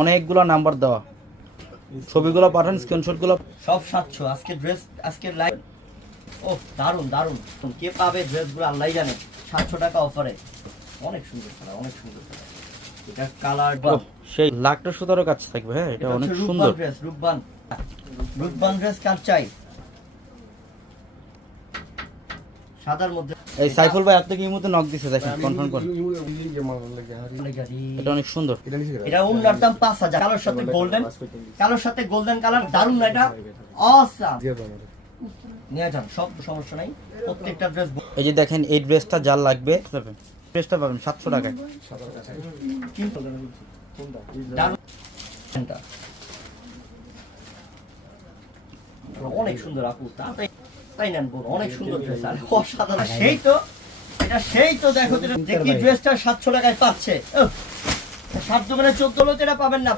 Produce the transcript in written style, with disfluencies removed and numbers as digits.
অনেকগুলো নাম্বার দেওয়া, ছবিগুলো পাঠান, স্ক্রিনশটগুলো। সব 700 আজকে ড্রেস, আজকে লাইভ। ও দারুন দারুন, কে পাবে ড্রেসগুলো আল্লাহই জানে। 700 টাকা অফারে, অনেক সুন্দর কালার, অনেক সুন্দর কালার। এটা কালার সেই লাখটা সুতারও কাছে থাকবে। হ্যাঁ, এটা অনেক সুন্দর ড্রেস। রূপবান রূপবান ড্রেস কার চাই? সাদার মধ্যে। এই সাইফুল ভাই আপনি কি এই মুহূর্তে নক দিছে, দেখেন কনফার্ম করেন। এটা অনেক সুন্দর। এটা ওনার দাম 5000। কালোর সাথে গোল্ডেন, কালোর সাথে গোল্ডেন কালার, দারুন না এটা? অসাম। নিয়ে যান, সব সমস্যা নাই, প্রত্যেকটা ড্রেস। এই যে দেখেন, এই ড্রেসটা যার লাগবে ড্রেসটা পাবেন 700 টাকায়। কিন্তু দারুন, অনেক সুন্দর আপু, তাই নেন বোন, অনেক সুন্দর ড্রেস। আর অসাধারণ, সেই তো এটা, সেই তো দেখো যে কি ড্রেসটা 700 টাকায় পাচ্ছে। 7 দোকানে 14 লোক এটা পাবেন না।